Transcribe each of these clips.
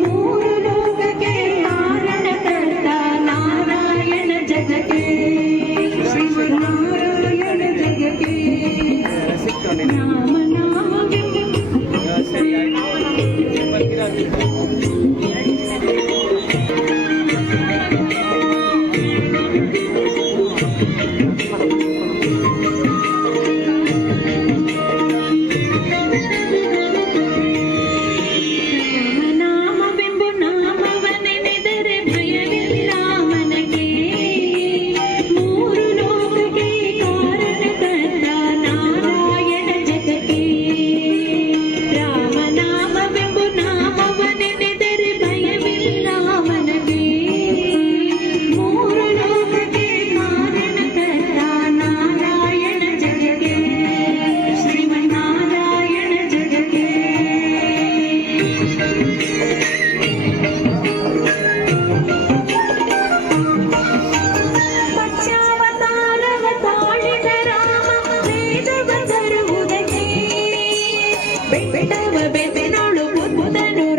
ಮೂರು ಲೋಕಕ್ಕೆ ಆರಣ ಕರ್ತ ನಾರಾಯಣ ಜಗಕ್ಕೆ ಬೆಟ್ಟವ ಬೆನ್ನೋಳು ಮುದ್ಮುದನು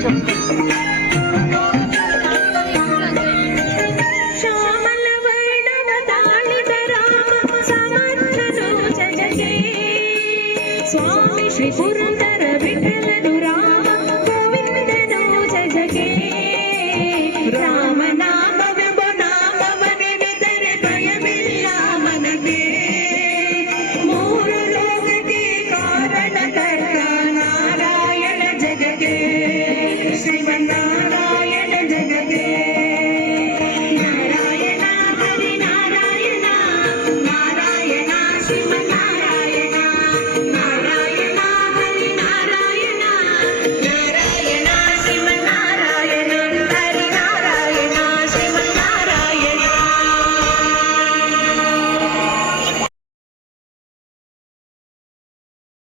对，对，